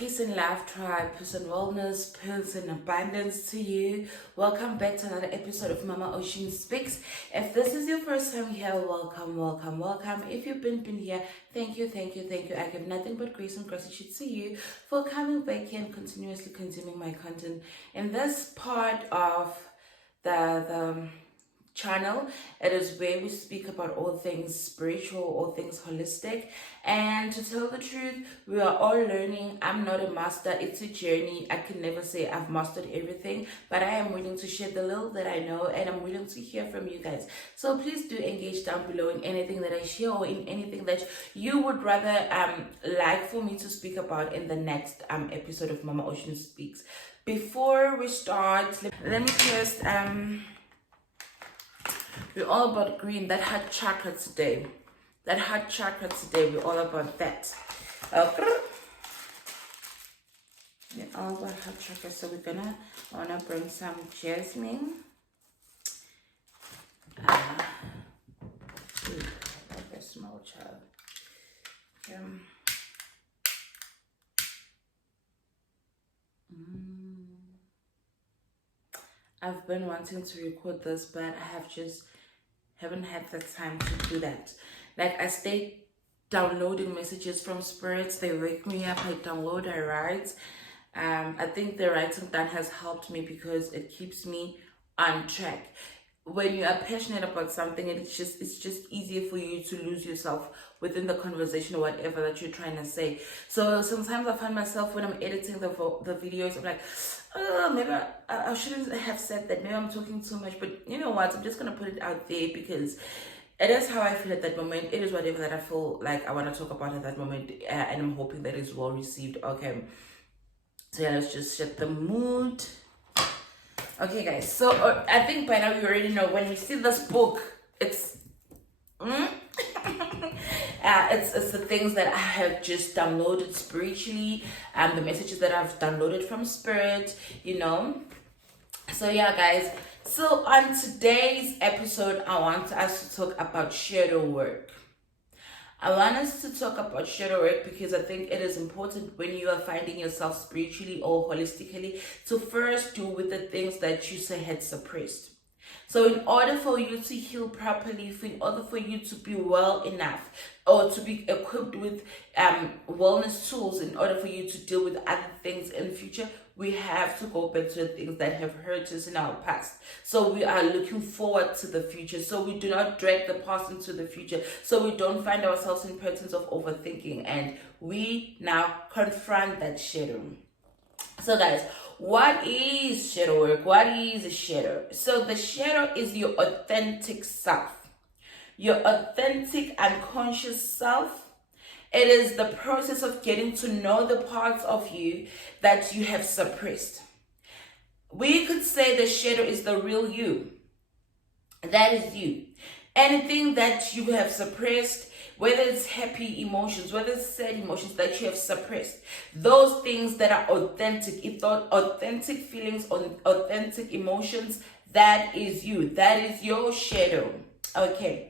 Peace and love, tribe, peace and wellness, peace and abundance to you. Welcome back to another episode of Mama Oshun Speaks. If this is your first time here, welcome, welcome, welcome. If you've been here, thank you, thank you, thank you. I give nothing but grace and gratitude to you for coming back here and continuously consuming my content. In this part of the channel, it is where we speak about all things spiritual, all things holistic, and to tell the truth, we are all learning. I'm not a master, it's a journey. I can never say I've mastered everything, but I am willing to share the little that I know, and I'm willing to hear from you guys. So please do engage down below in anything that I share, or in anything that you would rather like for me to speak about in the next episode of Mama Oshun Speaks. Before we start, let me just we're all about green, that heart chakra today. That heart chakra today, we're all about that. Okay. We're all about heart chakra. So I wanna bring some jasmine. Like a small child. I've been wanting to record this, but I haven't had the time to do that. Like, I stay downloading messages from spirits. They wake me up, I download, I write. I think the writing that has helped me because it keeps me on track. When you are passionate about something, it's just easier for you to lose yourself within the conversation or whatever that you're trying to say. So sometimes I find myself, when I'm editing the videos, I'm like, oh, maybe I shouldn't have said that. Maybe I'm talking too much. But you know what? I'm just going to put it out there because it is how I feel at that moment. It is whatever that I feel like I want to talk about at that moment. And I'm hoping that it's well received. Okay. So yeah, let's just set the mood. Okay, guys. So I think by now you already know, when you see this book, it's... it's the things that I have just downloaded spiritually, and the messages that I've downloaded from spirit, you know. So yeah, guys, so on today's episode, I want us to talk about shadow work. I want us to talk about shadow work because I think it is important when you are finding yourself spiritually or holistically to first do with the things that you say had suppressed. So in order for you to heal properly, in order for you to be well enough, or to be equipped with wellness tools, in order for you to deal with other things in the future, we have to go back to the things that have hurt us in our past. So we are looking forward to the future. So we do not drag the past into the future. So we don't find ourselves in patterns of overthinking. And we now confront that shadow. So guys, what is shadow work? What is a shadow? So the shadow is your authentic self. Your authentic unconscious self. It is the process of getting to know the parts of you that you have suppressed. We could say the shadow is the real you. That is you. Anything that you have suppressed, whether it's happy emotions, whether it's sad emotions that you have suppressed, those things that are authentic, if not authentic feelings or authentic emotions, that is you. That is your shadow. Okay.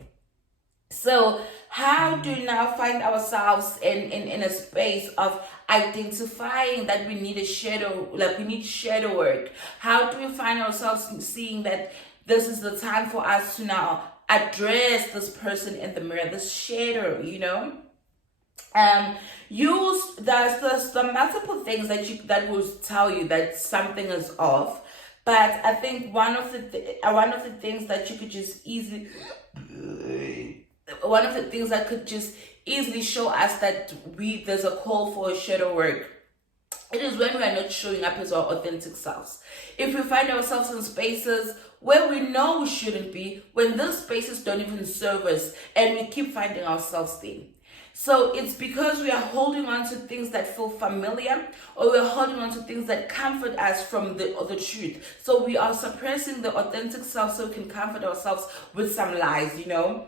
So how do we now find ourselves in a space of identifying that we need a shadow, like we need shadow work? How do we find ourselves seeing that this is the time for us to now address this person in the mirror, this shadow, you know? There's the multiple things that will tell you that something is off, but I think one of the things that you could just easily show us that there's a call for a shadow work, it is when we are not showing up as our authentic selves. If we find ourselves in spaces where we know we shouldn't be, when those spaces don't even serve us, and we keep finding ourselves there. So it's because we are holding on to things that feel familiar, or we're holding on to things that comfort us from the truth. So we are suppressing the authentic self so we can comfort ourselves with some lies, you know.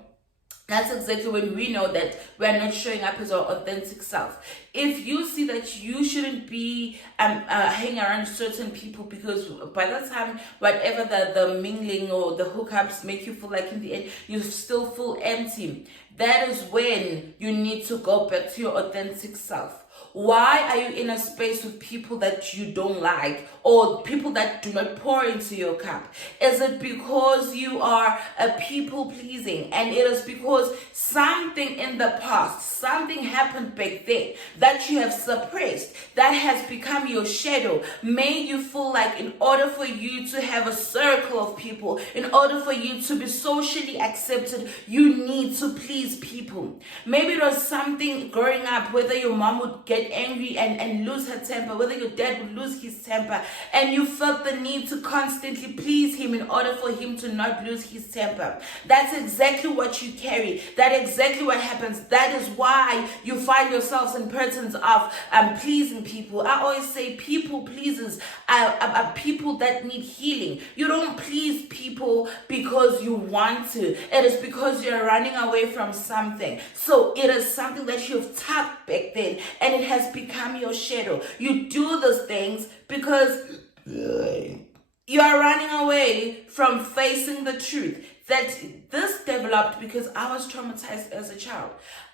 That's exactly when we know that we are not showing up as our authentic self. If you see that you shouldn't be hanging around certain people because by the time whatever the mingling or the hookups make you feel like, in the end you still feel empty, that is when you need to go back to your authentic self. why are you in a space with people that you don't like, or people that do not pour into your cup? Is it because you are a people pleasing, and it is because something in the past, something happened back then that you have suppressed, that has become your shadow, made you feel like in order for you to have a circle of people, in order for you to be socially accepted, you need to please people. Maybe it was something growing up, whether your mom would get angry and lose her temper, whether your dad would lose his temper, and you felt the need to constantly please him in order for him to not lose his temper. That's exactly what you carry. That's exactly what happens. That is why you find yourselves in patterns of pleasing people. I always say people pleasers are people that need healing. You don't please people because you want to. It is because you're running away from something. So it is something that you've tucked back then, and it has become your shadow. You do those things because you are running away from facing the truth. That this developed because I was traumatized as a child.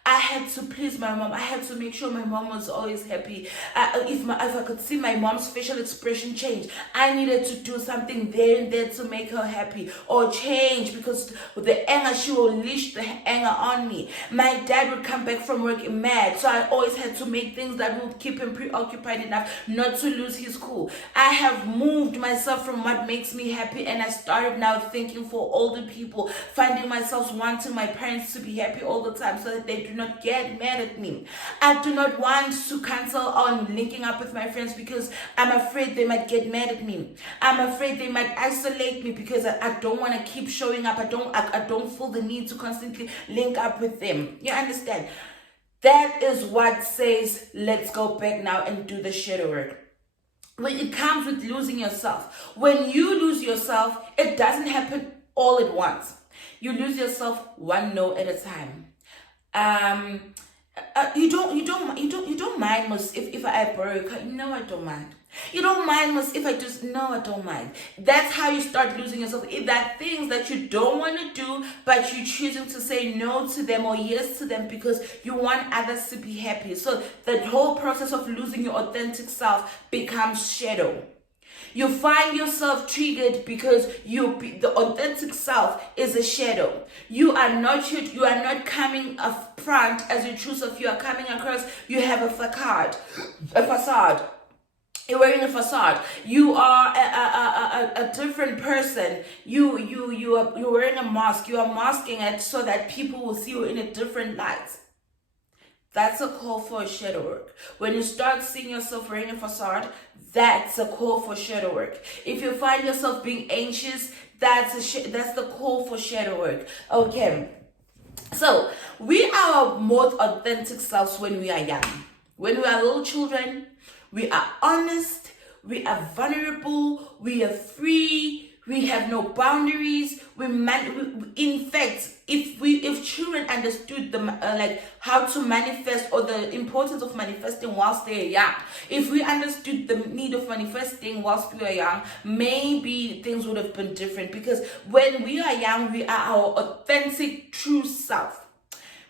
I had to please my mom. I had to make sure my mom was always happy. If I could see my mom's facial expression change, I needed to do something there and there to make her happy, or change, because with the anger, she will unleash the anger on me. My dad would come back from work mad, so I always had to make things that would keep him preoccupied enough not to lose his cool. I have moved myself from what makes me happy, and I started now thinking for older people, finding myself wanting my parents to be happy all the time so that they do not get mad at me. I do not want to cancel on linking up with my friends because I'm afraid they might get mad at me. I'm afraid they might isolate me because I don't want to keep showing up. I don't feel the need to constantly link up with them. You understand? That is what says, let's go back now and do the shadow work. When it comes with losing yourself, when you lose yourself, it doesn't happen all at once. You lose yourself one no at a time. You don't mind most if I borrow your car. No, I don't mind. You don't mind most if I just, no, I don't mind. That's how you start losing yourself. If that things that you don't want to do, but you're choosing to say no to them or yes to them because you want others to be happy. So the whole process of losing your authentic self becomes shadow. You find yourself triggered because the authentic self is a shadow. You are not coming up front as your true self. You are coming across. You have a facade. You're wearing a facade. You are a different person. You're wearing a mask. You are masking it so that people will see you in a different light. That's a call for a shadow work. When you start seeing yourself wearing a facade, that's a call for shadow work. If you find yourself being anxious, that's the call for shadow work. Okay. So we are our most authentic selves when we are young. When we are little children, we are honest, we are vulnerable, we are free, we have no boundaries. In fact, if children understood how to manifest, or the importance of manifesting whilst they are young, if we understood the need of manifesting whilst we are young, maybe things would have been different. Because when we are young, we are our authentic, true self.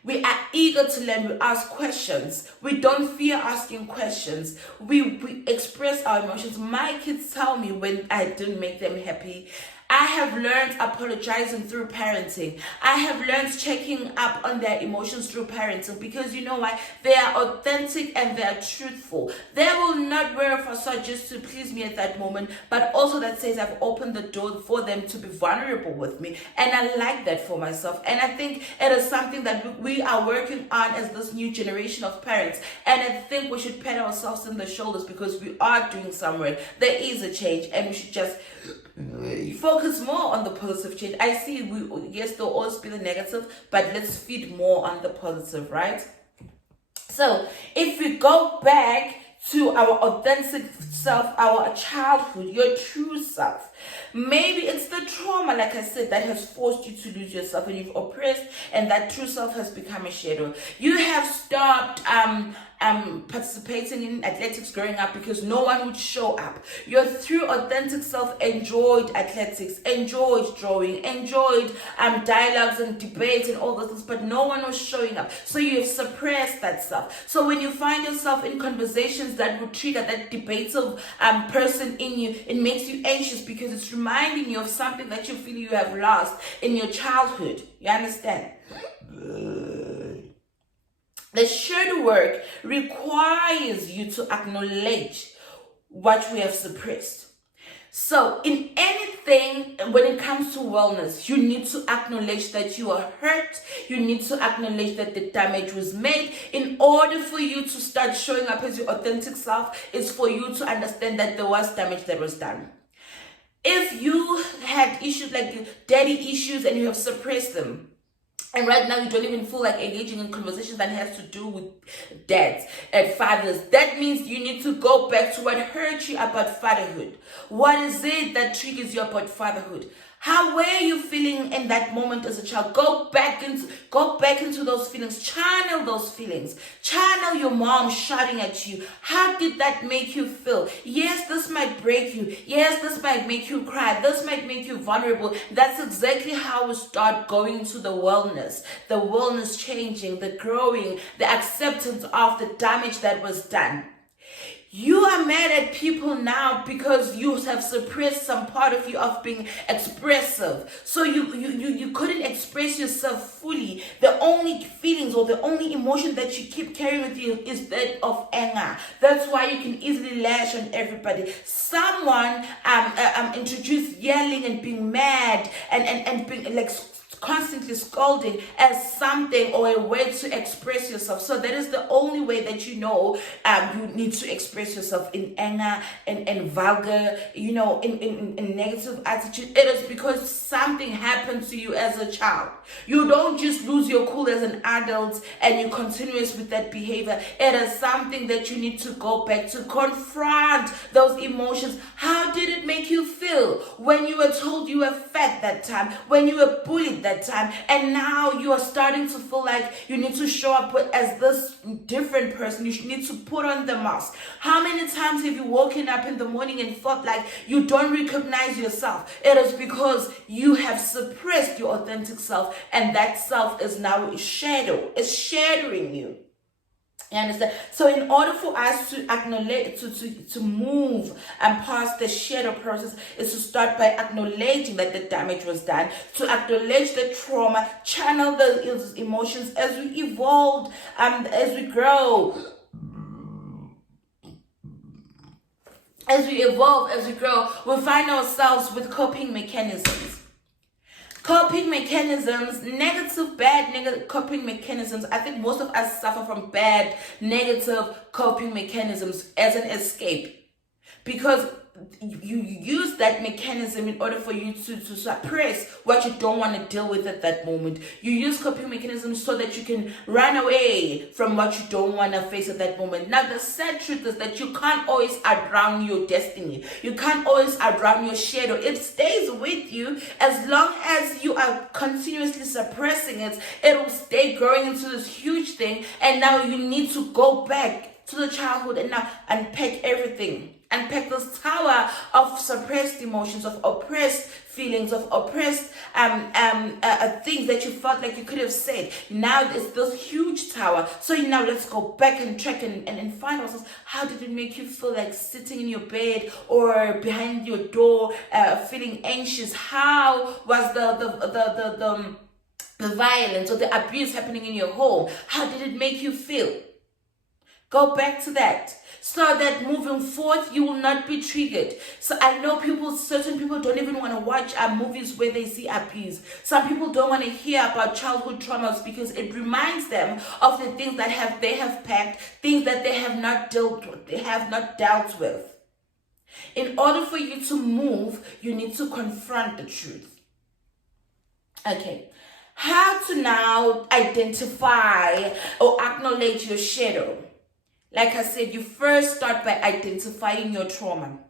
We are eager to learn. We ask questions. We don't fear asking questions. We express our emotions. My kids tell me when I didn't make them happy. I have learned apologizing through parenting. I have learned checking up on their emotions through parenting, because you know why? They are authentic and they are truthful. They will not wear a facade just to please me at that moment, but also that says I've opened the door for them to be vulnerable with me. And I like that for myself. And I think it is something that we are working on as this new generation of parents. And I think we should pat ourselves in the shoulders because we are doing some work. There is a change, and we should just focus more on the positive change. I see yes, there'll always be the negative, but let's feed more on the positive, right? So if we go back to our authentic self, our childhood, your true self, maybe it's the trauma, like I said, that has forced you to lose yourself, and you've oppressed, and that true self has become a shadow. You have stopped participating in athletics growing up because no one would show up. Your true authentic self enjoyed athletics, enjoyed drawing, enjoyed dialogues and debates and all those things, but no one was showing up. So you have suppressed that stuff. So when you find yourself in conversations that would trigger that debative person in you, it makes you anxious because it's reminding you of something that you feel you have lost in your childhood. You understand? The shadow work requires you to acknowledge what we have suppressed. So in anything, when it comes to wellness, you need to acknowledge that you are hurt. You need to acknowledge that the damage was made. In order for you to start showing up as your authentic self, is for you to understand that there was damage that was done. If you had issues like daddy issues and you have suppressed them, and right now you don't even feel like engaging in conversations that has to do with dads and fathers, that means you need to go back to what hurt you about fatherhood. What is it that triggers you about fatherhood? How were you feeling in that moment as a child? Go back into those feelings. Channel those feelings. Channel your mom shouting at you. How did that make you feel? Yes, this might break you. Yes, this might make you cry. This might make you vulnerable. That's exactly how we start going into the wellness changing, the growing, the acceptance of the damage that was done. You are mad at people now because you have suppressed some part of you of being expressive. So you couldn't express yourself fully. The only feelings or the only emotion that you keep carrying with you is that of anger. That's why you can easily lash on everybody. Someone introduced yelling and being mad and being like constantly scolding as something or a way to express yourself. So that is the only way that you know you need to express yourself in anger and vulgar, in negative attitude. It is because something happened to you as a child. You don't just lose your cool as an adult and you continuous with that behavior. It is something that you need to go back to confront those emotions. How did it make you feel when you were told you were fat that time, when you were bullied that time, and now you are starting to feel like you need to show up as this different person? You need to put on the mask. How many times have you woken up in the morning and felt like you don't recognize yourself? It is because you have suppressed your authentic self, and that self is now a shadow. It's shadowing you. You understand? So in order for us to acknowledge, to move and past the shadow process, is to start by acknowledging that the damage was done, to acknowledge the trauma, channel those emotions as we evolve, as we grow. As we evolve, as we grow, we find ourselves with coping mechanisms. Negative coping mechanisms. I think most of us suffer from bad, negative coping mechanisms as an escape. Because you use that mechanism in order for you to suppress what you don't want to deal with at that moment. You use coping mechanisms so that you can run away from what you don't want to face at that moment. Now, the sad truth is that you can't always outrun your destiny. You can't always outrun your shadow. It stays with you as long as you are continuously suppressing it. It will stay growing into this huge thing, and now you need to go back to the childhood and now unpack everything. Unpack this tower of suppressed emotions, of oppressed feelings, of oppressed things that you felt like you could have said. Now it's this huge tower. So now let's go back and track and find ourselves. How did it make you feel like sitting in your bed or behind your door, feeling anxious? How was the violence or the abuse happening in your home? How did it make you feel? Go back to that, so that moving forth you will not be triggered. So I know certain people don't even want to watch movies where they see abuse. Some people don't want to hear about childhood traumas because it reminds them of the things that they have packed, things that they have not dealt with. In order for you to move, you need to confront the truth. Okay. How to now identify or acknowledge your shadow? Like I said, you first start by identifying your trauma.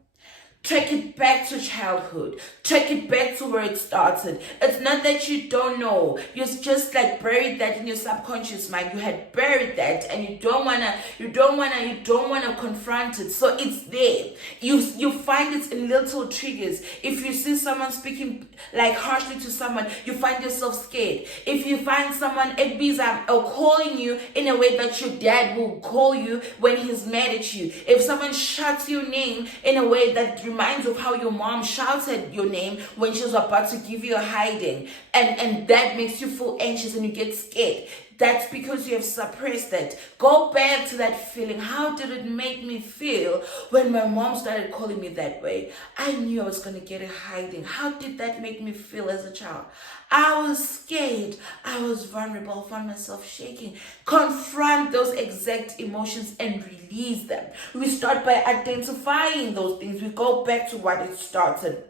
Take it back to childhood. Take it back to where it started. It's not that you don't know. You just like buried that in your subconscious mind. You had buried that, and you don't wanna confront it. So it's there. You find it in little triggers. If you see someone speaking like harshly to someone, you find yourself scared. If you find someone or calling you in a way that your dad will call you when he's mad at you. If someone shouts your name in a way that reminds of how your mom shouted your name when she was about to give you a hiding, and that makes you feel anxious and you get scared, that's because you have suppressed that. Go back to that feeling. How did it make me feel when my mom started calling me that way? I knew I was going to get a hiding. How did that make me feel as a child? I was scared. I was vulnerable. I found myself shaking. Confront those exact emotions and release them. We start by identifying those things. We go back to what it started.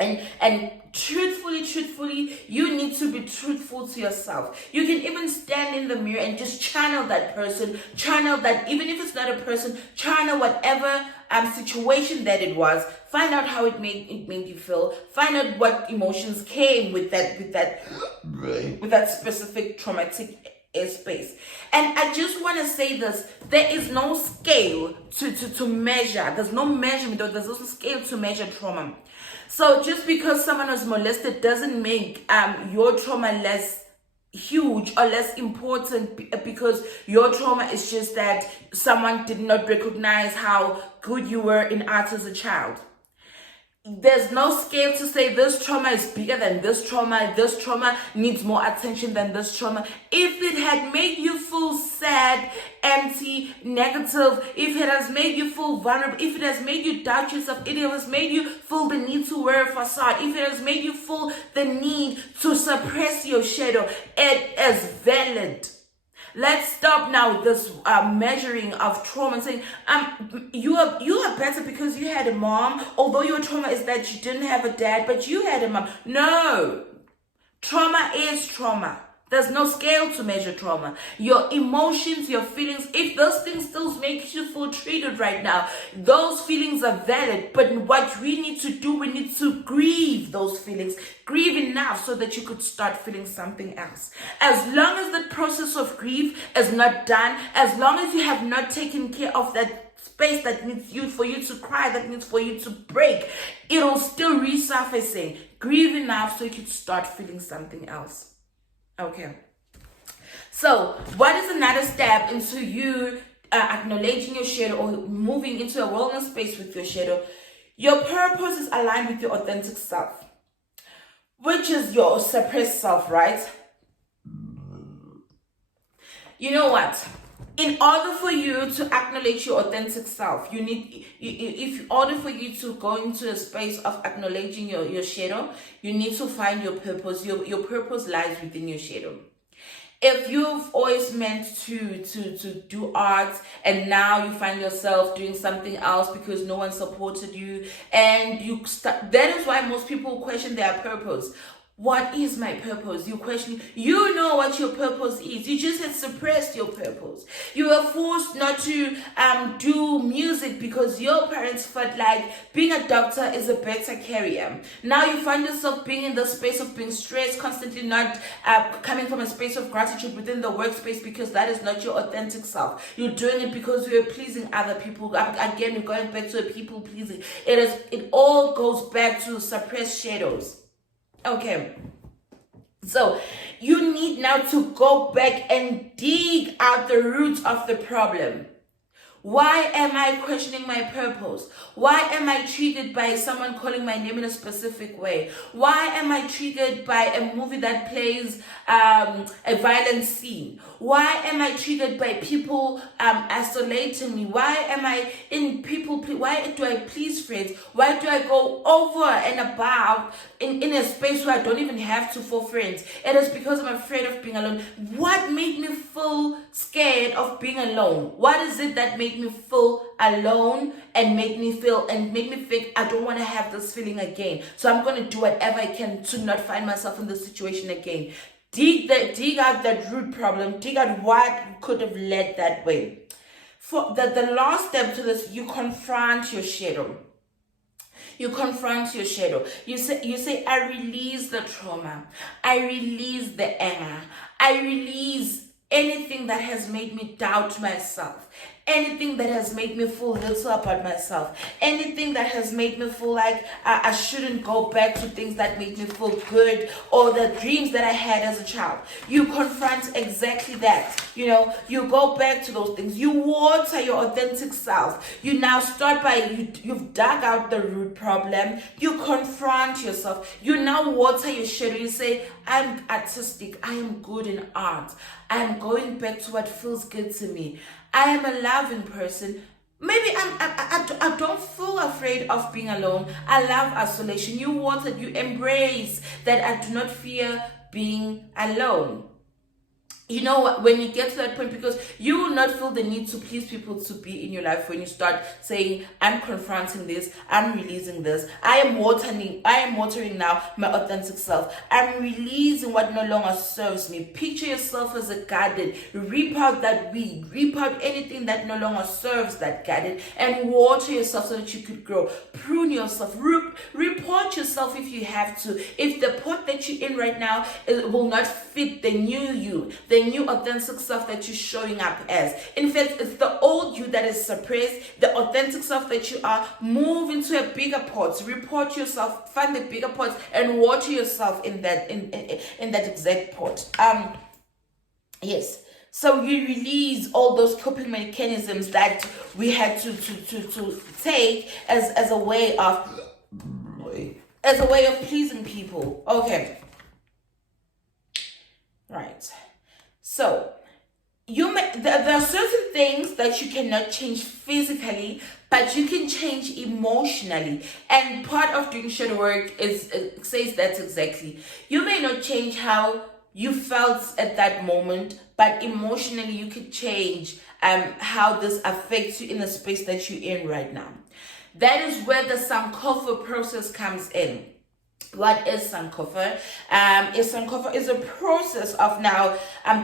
And truthfully, you need to be truthful to yourself. You can even stand in the mirror and just channel that person, channel that, even if it's not a person, channel whatever situation that it was. Find out how it made you feel. Find out what emotions came with that specific traumatic space. And I just want to say this: there is no scale to measure. There's no measurement, or there's no scale to measure trauma. So just because someone was molested doesn't make your trauma less huge or less important, because your trauma is just that someone did not recognize how good you were in art as a child. There's no scale to say this trauma is bigger than this trauma needs more attention than this trauma. If it had made you feel sad, empty, negative, if it has made you feel vulnerable, if it has made you doubt yourself, if it has made you feel the need to wear a facade, if it has made you feel the need to suppress your shadow, it is valid. Let's stop now this measuring of trauma and saying you are better because you had a mom, although your trauma is that you didn't have a dad but you had a mom. No, trauma is trauma. There's no scale to measure trauma. Your emotions, your feelings, if those things still make you feel triggered right now, those feelings are valid. But what we need to do, we need to grieve those feelings. Grieve enough so that you could start feeling something else. As long as the process of grief is not done, as long as you have not taken care of that space that needs you for you to cry, that needs for you to break, it'll still resurfacing. Grieve enough so you could start feeling something else. Okay, so what is another step into you acknowledging your shadow or moving into a wellness space with your shadow? Your purpose is aligned with your authentic self, which is your suppressed self, right? You know what? In order for you to acknowledge your authentic self, in order for you to go into a space of acknowledging your shadow, you need to find your purpose. Your purpose lies within your shadow. If you've always meant to do art and now you find yourself doing something else because no one supported you, and that is why most people question their purpose. What is my purpose? You question, you know what your purpose is. You just had suppressed your purpose. You were forced not to do music because your parents felt like being a doctor is a better career. Now you find yourself being in the space of being stressed, constantly not coming from a space of gratitude within the workspace because that is not your authentic self. You're doing it because you're pleasing other people. Again, you're going back to a people pleasing. It all goes back to suppressed shadows. Okay, so you need now to go back and dig out the roots of the problem. Why am I questioning my purpose? Why am I triggered by someone calling my name in a specific way? Why am I triggered by a movie that plays a violent scene? Why am I triggered by people isolating me? Why am I in why do I please friends? Why do I go over and about in a space where I don't even have to for friends? It is because I'm afraid of being alone. What made me feel scared of being alone? What is it that made me feel alone and made me think I don't want to have this feeling again? So I'm going to do whatever I can to not find myself in this situation again. Dig out that root problem. Dig out what could have led that way. For the last step to this, you confront your shadow. You confront your shadow. You say, I release the trauma. I release the anger. I release anything that has made me doubt myself. Anything that has made me feel little about myself. Anything that has made me feel like I shouldn't go back to things that made me feel good, or the dreams that I had as a child. You confront exactly that. You go back to those things. You water your authentic self. You now start by, you've dug out the root problem. You confront yourself. You now water your shadow. You say, I'm artistic. I am good in art. I am going back to what feels good to me. I am a loving person. Maybe I don't feel afraid of being alone. I love isolation. You embrace that I do not fear being alone. When you get to that point, because you will not feel the need to please people to be in your life when you start saying, I'm confronting this, I'm releasing this, I am watering now my authentic self. I'm releasing what no longer serves me. Picture yourself as a garden. Reap out that weed, reap out anything that no longer serves that garden, and water yourself so that you could grow. Prune yourself, report yourself if you have to. If the pot that you're in right now will not fit the new you, the new authentic self that you're showing up as. In fact, it's the old you that is suppressed, the authentic self that you are. Move into a bigger pot. Report yourself, find the bigger pot, and water yourself in that exact pot. Yes. So you release all those coping mechanisms that we had to take as a way of pleasing people. Okay. Right. So there are certain things that you cannot change physically, but you can change emotionally. And part of doing shadow work says that exactly. You may not change how you felt at that moment, but emotionally you could change how this affects you in the space that you're in right now. That is where the Sankofa process comes in. What is Sankofa? Sankofa is a process of now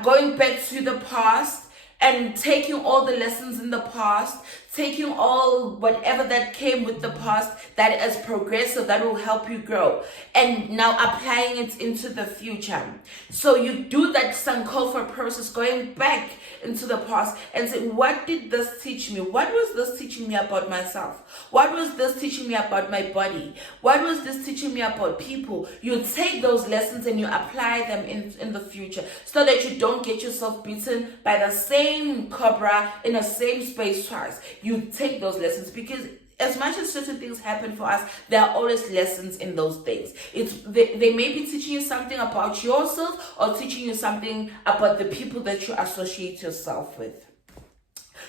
going back to the past and taking all the lessons in the past, taking all whatever that came with the past that is progressive, that will help you grow, and now applying it into the future. So you do that Sankofa process, going back into the past and say, what did this teach me? What was this teaching me about myself? What was this teaching me about my body? What was this teaching me about people? You take those lessons and you apply them in the future, so that you don't get yourself beaten by the same cobra in the same space twice. You take those lessons, because as much as certain things happen for us, there are always lessons in those things. They may be teaching you something about yourself, or teaching you something about the people that you associate yourself with.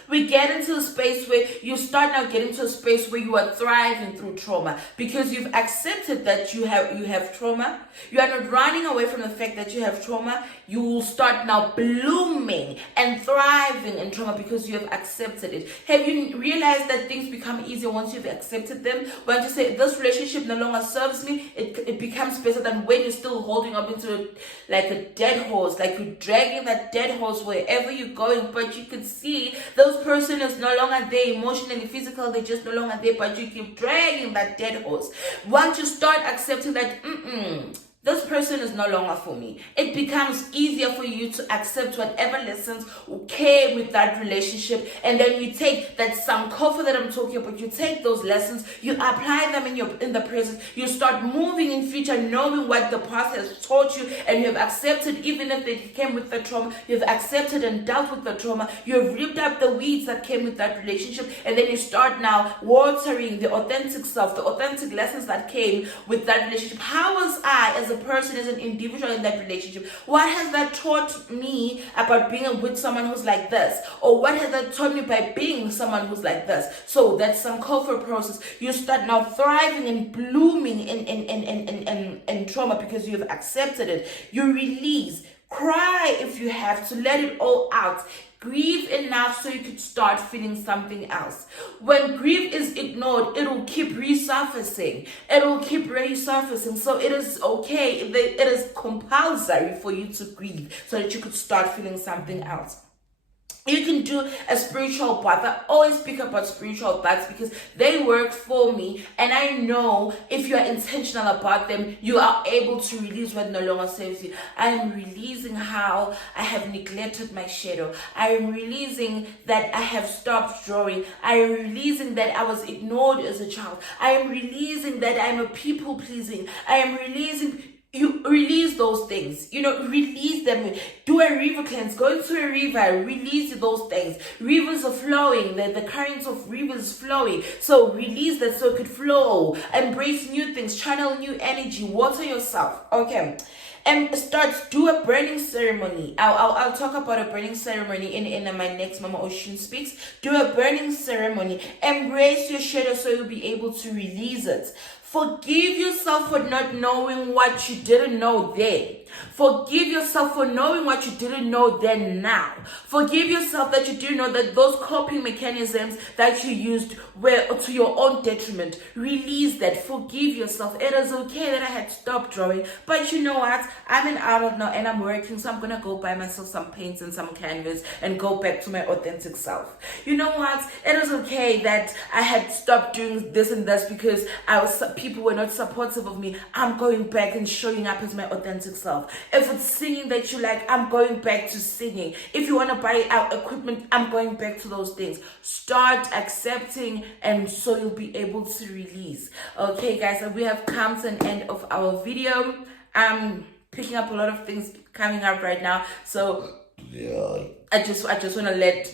We get into a space where you start now getting to a space where you are thriving through trauma, because you've accepted that you have trauma. You are not running away from the fact that you have trauma. You will start now blooming and thriving in trauma because you have accepted it. Have you realized that things become easier once you've accepted them? When you say, this relationship no longer serves me, it becomes better than when you're still holding up into it like a dead horse, like you're dragging that dead horse wherever you're going, but you can see those person is no longer there emotionally, physically, they're just no longer there, but you keep dragging that dead horse. Once you start accepting that, this person is no longer for me, it becomes easier for you to accept whatever lessons came with that relationship. And then you take that Sankofa that I'm talking about, you take those lessons, you apply them in the present, you start moving in future, knowing what the past has taught you, and you have accepted, even if they came with the trauma, you've accepted and dealt with the trauma, you've ripped up the weeds that came with that relationship, and then you start now watering the authentic self, the authentic lessons that came with that relationship. How was I as a person, as an individual in that relationship? What has that taught me about being with someone who's like this? Or what has that taught me by being someone who's like this? So that's some comfort process. You start now thriving and blooming in trauma because you've accepted it. You release. Cry if you have to, let it all out. Grieve enough so you could start feeling something else. When grief is ignored, it will keep resurfacing. It will keep resurfacing. So it is okay. It is compulsory for you to grieve so that you could start feeling something else. You can do a spiritual bath. I always speak about spiritual baths because they work for me, and I know if you are intentional about them, you are able to release what no longer serves you. I am releasing how I have neglected my shadow. I am releasing that I have stopped drawing. I am releasing that I was ignored as a child. I am releasing that I am a people pleasing. I am releasing. You release those things, release them. Do a river cleanse, go into a river, release those things. Rivers are flowing, the currents of rivers flowing, so release that so it could flow. Embrace new things, channel new energy, water yourself. Okay, and do a burning ceremony. I'll talk about a burning ceremony in my next Mama Oshun Speaks. Do a burning ceremony. Embrace your shadow so you'll be able to release it. Forgive yourself for not knowing what you didn't know then. Forgive yourself for knowing what you didn't know then now. Forgive yourself that you didn't know that those coping mechanisms that you used were to your own detriment. Release that. Forgive yourself. It is okay that I had stopped drawing, but you know what? I'm an adult now and I'm working, so I'm going to go buy myself some paints and some canvas and go back to my authentic self. You know what? It is okay that I had stopped doing this and this because people were not supportive of me. I'm going back and showing up as my authentic self. If it's singing that you like, I'm going back to singing. If you want to buy out equipment, I'm going back to those things. Start accepting, and so you'll be able to release. Okay, guys, so we have come to an end of our video. I'm picking up a lot of things coming up right now, so yeah, I just want to let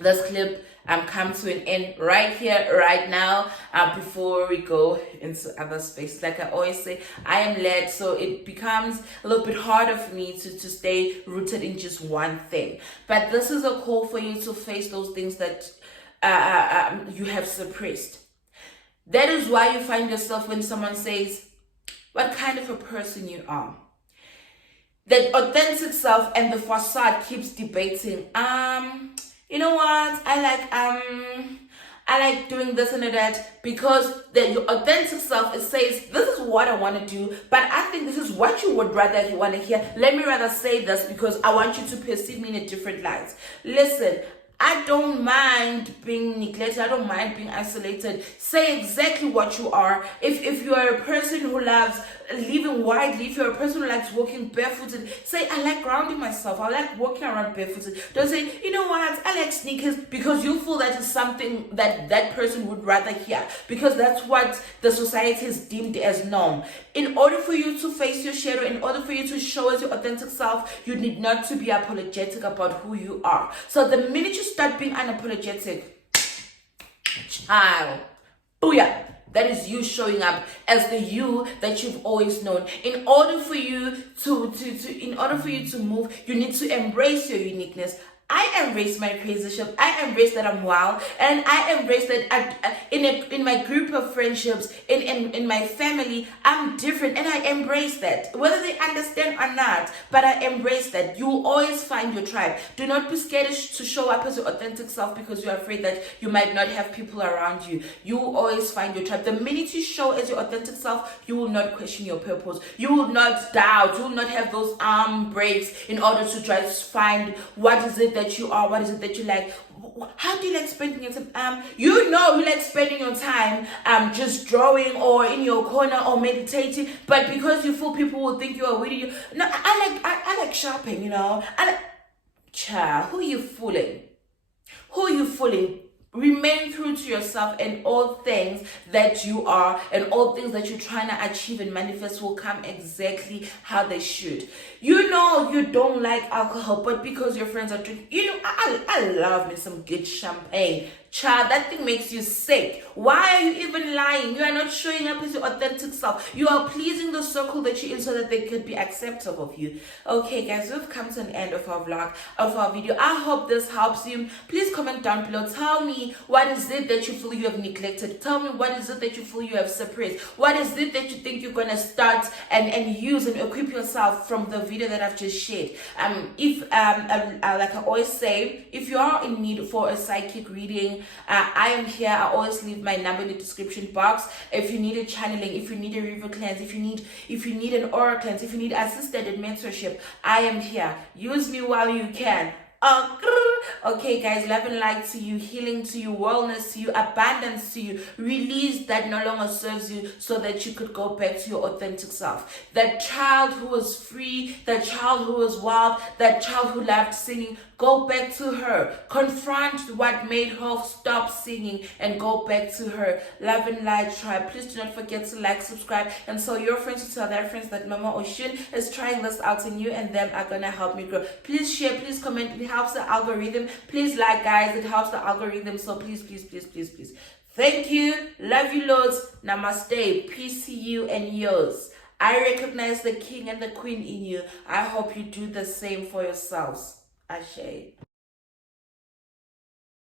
this clip come to an end right here, right now, before we go into other spaces. Like I always say, I am led, so it becomes a little bit harder for me to stay rooted in just one thing. But this is a call for you to face those things that you have suppressed. That is why you find yourself when someone says, what kind of a person you are. That authentic self and the facade keeps debating, you know what, I like doing this and that, because your authentic self, it says, this is what I want to do, but I think this is what you would rather you want to hear. Let me rather say this because I want you to perceive me in a different light. Listen, I don't mind being neglected. I don't mind being isolated. Say exactly what you are. If you are a person who loves living widely, if you're a person who likes walking barefooted, say, I like grounding myself. I like walking around barefooted. Don't say, you know what, I like sneakers, because you feel that is something that person would rather hear, because that's what the society has deemed as norm. In order for you to face your shadow, in order for you to show as your authentic self, you need not to be apologetic about who you are. So the minute you start being unapologetic, child, booyah, that is you showing up as the you that you've always known. In order for you to move, you need to embrace your uniqueness. I embrace my crazy shit. I embrace that I'm wild, and I embrace that in my group of friendships, in my family, I'm different, and I embrace that, whether they understand or not. But I embrace that. You will always find your tribe. Do not be scared to show up as your authentic self because you're afraid that you might not have people around you. You will always find your tribe. The minute you show as your authentic self, you will not question your purpose. You will not doubt. You will not have those arm breaks in order to try to find what is it that you are, what is it that you like. How do you like spending your time? You like spending your time just drawing or in your corner or meditating, but because you feel people will think you're a weirdo. No, I like shopping, Child, who are you fooling? Who are you fooling? Remain true to yourself, and all things that you are and all things that you're trying to achieve and manifest will come exactly how they should. You don't like alcohol, but because your friends are drinking, I love me some good champagne. Child, that thing makes you sick. Why are you even lying? You are not showing up as your authentic self. You are pleasing the circle that you're in so that they could be accepting of you. Okay, guys, we've come to an end of our vlog, of our video. I hope this helps you. Please comment down below. Tell me, what is it that you feel you have neglected? Tell me, what is it that you feel you have suppressed? What is it that you think you're going to start and use and equip yourself from the video that I've just shared? Like I always say, if you are in need for a psychic reading, I am here. I always leave my number in the description box. If you need a channeling, if you need a river cleanse, if you need an aura cleanse, if you need assisted mentorship, I am here. Use me while you can. Okay, guys, love and light to you, healing to you, wellness to you, abundance to you, release that no longer serves you so that you could go back to your authentic self. That child who was free, that child who was wild, that child who loved singing, go back to her. Confront what made her stop singing and go back to her. Love and light tribe. Please do not forget to like, subscribe, and tell your friends to tell their friends that Mama Oshun is trying this out, and you and them are gonna help me grow. Please share, please comment. It helps the algorithm. Please like, guys. It helps the algorithm. So please, please, please, please, please. Thank you. Love you loads. Namaste. Peace to you and yours. I recognize the king and the queen in you. I hope you do the same for yourselves. Ashe.